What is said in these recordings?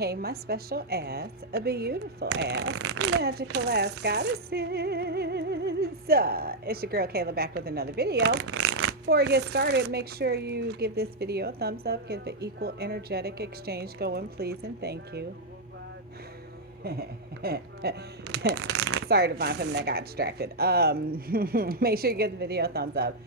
Hey, my special ass, a beautiful ass, magical ass goddesses. It's your girl Kayla back with another video. Before I get started, make sure you give this video a thumbs up, give the equal energetic exchange going, please, and thank you. Sorry, Divine Feminine, I got distracted. Make sure you give the video a thumbs up.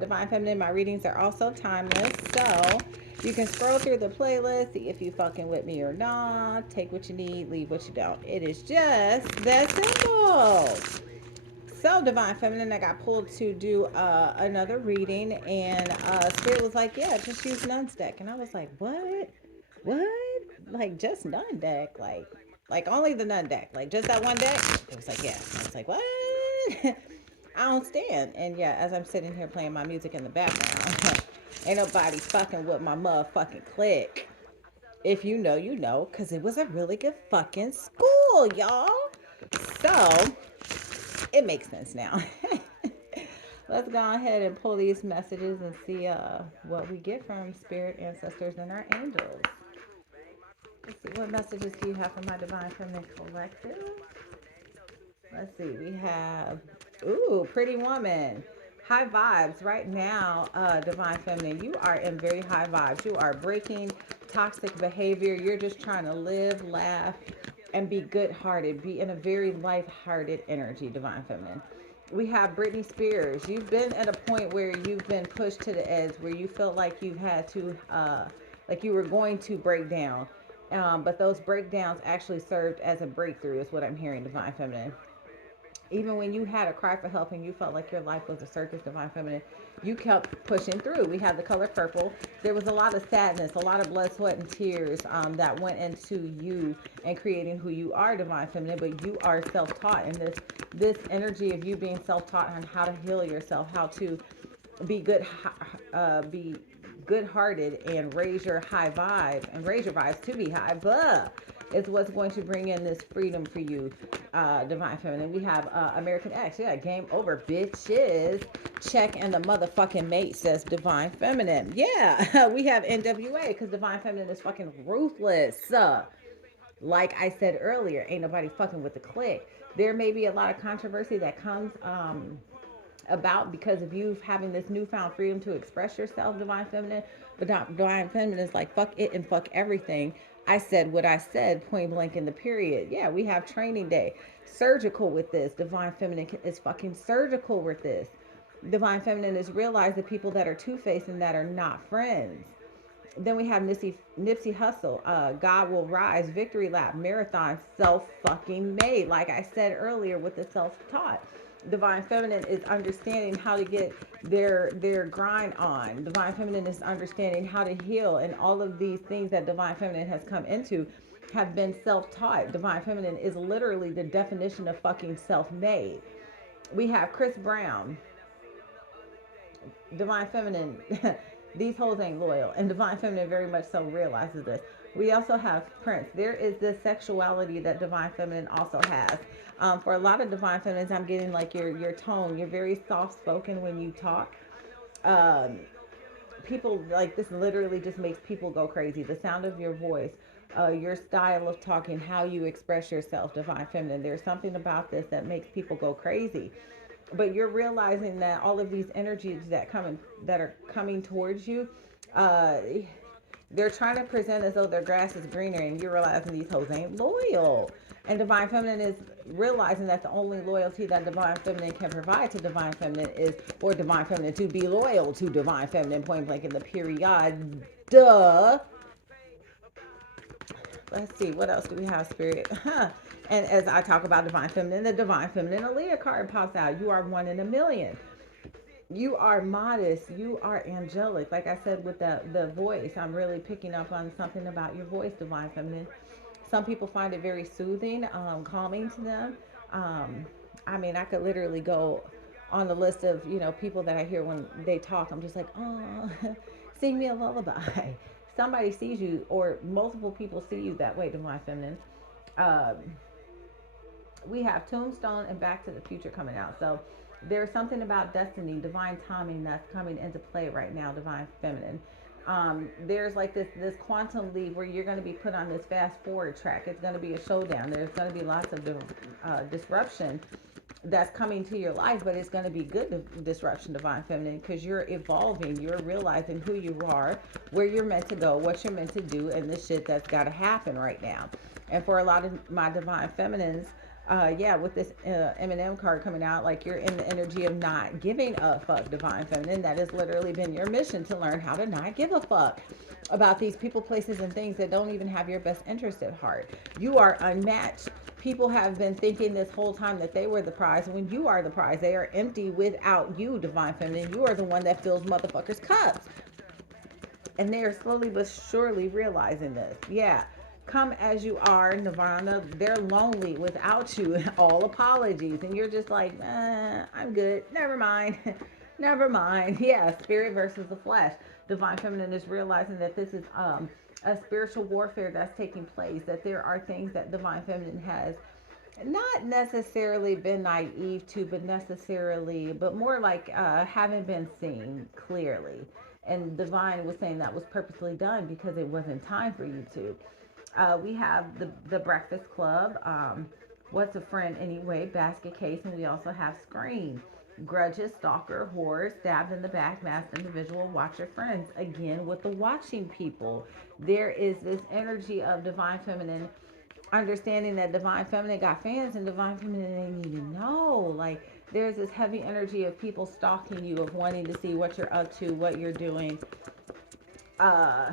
Divine Feminine, my readings are also timeless, so you can scroll through the playlist, see if you fucking with me or not. Take what you need, leave what you don't. It is just that simple. So, Divine Feminine, I got pulled to do another reading, and Spirit was like, "Yeah, just use Nun's deck," and I was like, "What? What? Like just Nun deck? Like only the Nun deck? Like just that one deck?" It was like, "Yeah." I was like, "What?" I don't stand. And yeah, as I'm sitting here playing my music in the background, ain't nobody fucking with my motherfucking click. If you know, you know, because it was a really good fucking school, y'all. So it makes sense now. Let's go ahead and pull these messages and see what we get from spirit, ancestors, and our angels. Let's see, what messages do you have for my Divine Feminine Collective? Let's see, we have, ooh, pretty woman. High vibes right now, Divine Feminine. You are in very high vibes. You are breaking toxic behavior. You're just trying to live, laugh, and be good hearted. Be in a very light hearted energy, Divine Feminine. We have Britney Spears. You've been at a point where you've been pushed to the edge, where you felt like you had to, like you were going to break down. But those breakdowns actually served as a breakthrough, is what I'm hearing, Divine Feminine. Even when you had a cry for help and you felt like your life was a circus, Divine Feminine, you kept pushing through. We have the color purple. There was a lot of sadness, a lot of blood, sweat, and tears that went into you and creating who you are, Divine Feminine. But you are self-taught, and this energy of you being self-taught on how to heal yourself, how to be be good-hearted, and raise your high vibe and raise your vibes to be high. Blah, is what's going to bring in this freedom for you, Divine Feminine. We have American X. Yeah, game over, bitches. Check and the motherfucking mate, says Divine Feminine. Yeah, we have NWA because Divine Feminine is fucking ruthless. Like I said earlier, ain't nobody fucking with the click. There may be a lot of controversy that comes about because of you having this newfound freedom to express yourself, Divine Feminine. But Divine Feminine is like, fuck it and fuck everything. I said what I said, point blank in the period. Yeah, we have training day. Surgical with this. Divine Feminine is fucking surgical with this. Divine Feminine is realize the people that are two-faced and that are not friends. Then we have Nipsey Hustle, God Will Rise, Victory Lap, Marathon, self fucking made. Like I said earlier with the self taught. Divine Feminine is understanding how to get their grind on. Divine Feminine is understanding how to heal, and all of these things that Divine Feminine has come into have been self-taught. Divine Feminine is literally the definition of fucking self-made. We have Chris Brown, Divine Feminine. These hoes ain't loyal, and Divine Feminine very much so realizes this. We also have Prince. There is this sexuality that Divine Feminine also has. For a lot of Divine Feminines, I'm getting like your tone. You're very soft spoken when you talk. Um, People like this literally just makes people go crazy. The sound of your voice, your style of talking, how you express yourself, Divine Feminine. There's something about this that makes people go crazy. But you're realizing that all of these energies that are coming towards you, uh, they're trying to present as though their grass is greener, and you're realizing these hoes ain't loyal. And Divine Feminine is realizing that the only loyalty that Divine Feminine can provide to Divine Feminine is for Divine Feminine to be loyal to Divine Feminine, point blank in the period. Duh. Let's see, what else do we have, Spirit? Huh. And as I talk about Divine Feminine, the Divine Feminine Aaliyah card pops out. You are one in a million. You are modest. You are angelic. Like I said with the voice, I'm really picking up on something about your voice, Divine Feminine. Some people find it very soothing, calming to them. Um, I mean, I could literally go on the list of people that I hear when they talk. I'm just like, oh, sing me a lullaby. Somebody sees you, or multiple people see you that way, Divine Feminine. Um, we have Tombstone and Back to the Future coming out. So there's something about destiny, divine timing that's coming into play right now, Divine Feminine. There's like this quantum leap where you're going to be put on this fast forward track. It's going to be a showdown. There's going to be lots of disruption that's coming to your life, but it's going to be good disruption, divine feminine, because you're evolving. You're realizing who you are, where you're meant to go, what you're meant to do, and the shit that's got to happen right now. And for a lot of my divine feminines, yeah, with this M&M card coming out, like you're in the energy of not giving a fuck, divine feminine. That has literally been your mission, to learn how to not give a fuck about these people, places, and things that don't even have your best interest at heart. You are unmatched. People have been thinking this whole time that they were the prize. When you are the prize, they are empty without you, divine feminine. You are the one that fills motherfuckers' cups. And they are slowly but surely realizing this. Yeah. Come as you are, Nirvana. They're lonely without you. All apologies. And you're just like, I'm good. Never mind. Never mind. Yeah, spirit versus the flesh. Divine feminine is realizing that this is a spiritual warfare that's taking place. That there are things that divine feminine has not necessarily been naive to, but more like haven't been seen clearly. And divine was saying that was purposely done because it wasn't time for you to. We have the Breakfast Club. What's a friend anyway? Basket case, and we also have Scream. Grudges, stalker, horror, stabbed in the back, masked individual, watch your friends. Again, with the watching people, there is this energy of divine feminine understanding that divine feminine got fans and divine feminine ain't even know. Like there's this heavy energy of people stalking you, of wanting to see what you're up to, what you're doing. Uh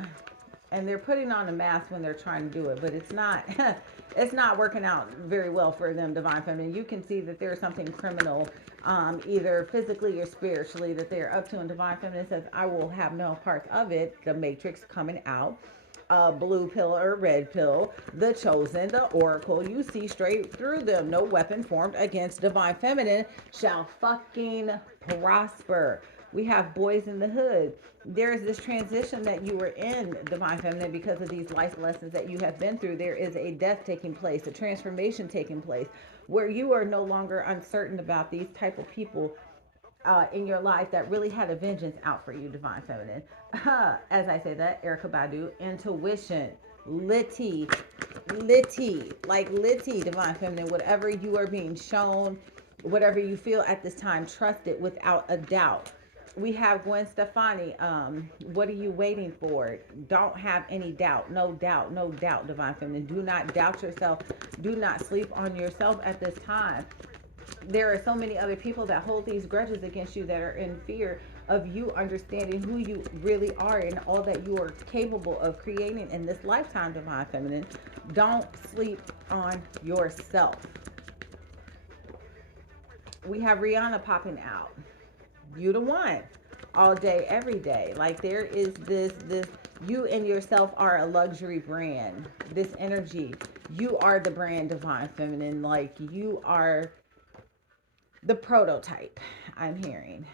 and they're putting on a mask when they're trying to do it, but it's not it's not working out very well for them, divine feminine. You can see that there's something criminal, either physically or spiritually, that they're up to, and divine feminine says, I will have no parts of it. The matrix coming out, blue pill or red pill, the chosen, the oracle. You see straight through them. No weapon formed against divine feminine shall fucking prosper. We have boys in the hood. There is this transition that you were in, divine feminine, because of these life lessons that you have been through. There is a death taking place, a transformation taking place, where you are no longer uncertain about these type of people in your life that really had a vengeance out for you, divine feminine. As I say that, Erica Badu, intuition, litty, like litty, divine feminine. Whatever you are being shown, whatever you feel at this time, trust it without a doubt. We have Gwen Stefani. What are you waiting for? Don't have any doubt. No doubt. No doubt, divine feminine. Do not doubt yourself. Do not sleep on yourself at this time. There are so many other people that hold these grudges against you, that are in fear of you understanding who you really are and all that you are capable of creating in this lifetime, divine feminine. Don't sleep on yourself. We have Rihanna popping out. You the one, all day every day. Like there is this you and yourself are a luxury brand. This energy, you are the brand, divine feminine. Like you are the prototype, I'm hearing.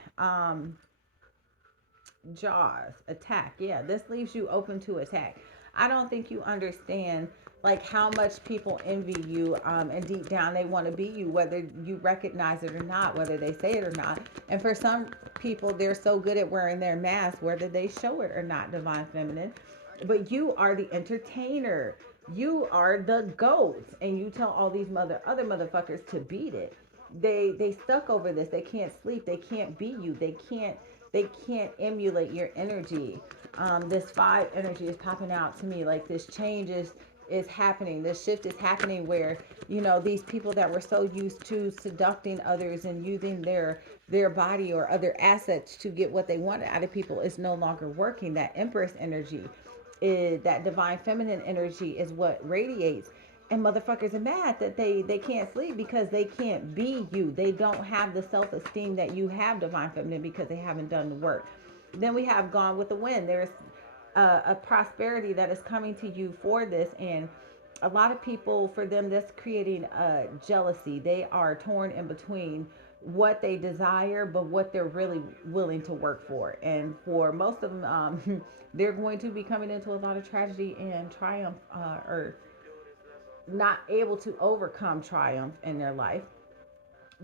Jaws, attack. Yeah, this leaves you open to attack. I don't think you understand like how much people envy you, and deep down they want to be you, whether you recognize it or not, whether they say it or not. And for some people, they're so good at wearing their mask, whether they show it or not, divine feminine. But you are the entertainer. You are the goat, and you tell all these other motherfuckers to beat it. They stuck over this. They can't sleep. They can't be you. They can't emulate your energy. This five energy is popping out to me. Like this change is happening. This shift is happening where, these people that were so used to seducting others and using their body or other assets to get what they wanted out of people is no longer working. That empress energy, that divine feminine energy is what radiates. And motherfuckers are mad that they can't sleep because they can't be you. They don't have the self-esteem that you have, divine feminine, because they haven't done the work. Then we have Gone with the Wind. There's a prosperity that is coming to you for this. And a lot of people, for them, that's creating jealousy. They are torn in between what they desire, but what they're really willing to work for. And for most of them, they're going to be coming into a lot of tragedy and triumph, or not able to overcome triumph in their life,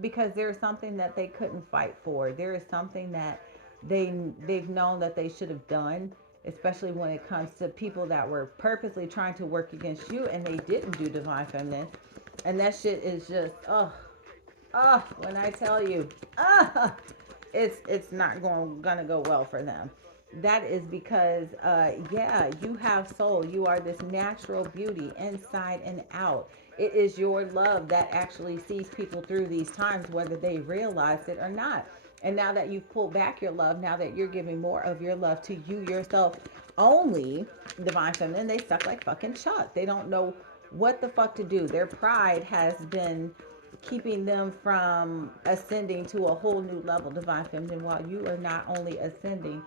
because there's something that they couldn't fight for. There is something that they've known that they should have done. especially when it comes to people that were purposely trying to work against you and they didn't do divine feminine. And that shit is just, when I tell you, it's not gonna go well for them. That is because, yeah, you have soul. You are this natural beauty inside and out. It is your love that actually sees people through these times, whether they realize it or not. And now that you've pulled back your love, now that you're giving more of your love to you yourself only, divine feminine, they suck like fucking chuck. They don't know what the fuck to do. Their pride has been keeping them from ascending to a whole new level, divine feminine, while you are not only ascending,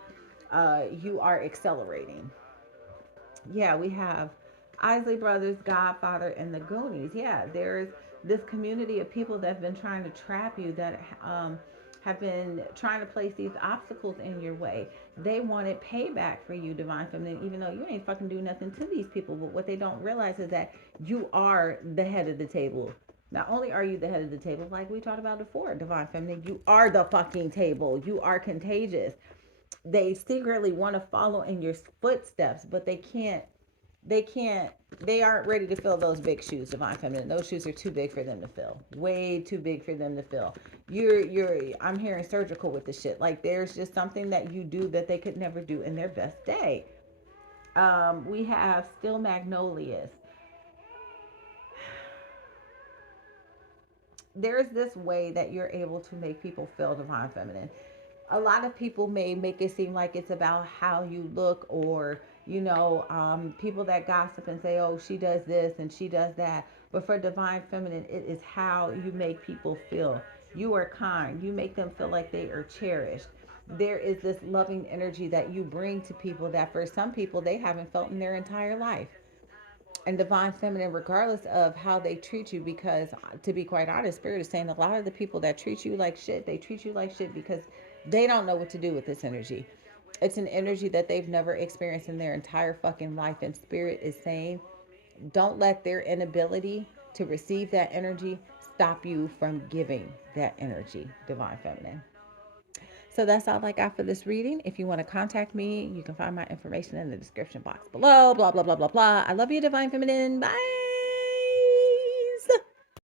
you are accelerating. Yeah, we have Isley Brothers, Godfather, and the Goonies. Yeah, there's this community of people that have been trying to trap you, that have been trying to place these obstacles in your way. They wanted payback for you, divine feminine, even though you ain't fucking do nothing to these people. But what they don't realize is that you are the head of the table. Not only are you the head of the table, like we talked about before, divine feminine, you are the fucking table. You are contagious. They secretly want to follow in your footsteps, but they can't they aren't ready to fill those big shoes, divine feminine. Those shoes are too big for them to fill, way too big for them to fill. You're I'm hearing surgical with the shit. Like, there's just something that you do that they could never do in their best day. We have still magnolias. There's this way that you're able to make people feel, divine feminine. A lot of people may make it seem like it's about how you look, or people that gossip and say, oh, she does this and she does that. But for divine feminine, it is how you make people feel. You are kind. You make them feel like they are cherished. There is this loving energy that you bring to people that for some people they haven't felt in their entire life. And divine feminine, regardless of how they treat you, because to be quite honest, spirit is saying a lot of the people that treat you like shit, they treat you like shit because they don't know what to do with this energy. It's an energy that they've never experienced in their entire fucking life. And spirit is saying, don't let their inability to receive that energy stop you from giving that energy, divine feminine. So that's all I got for this reading. If you want to contact me, you can find my information in the description box below. Blah, blah, blah, blah, blah. I love you, divine feminine. Bye.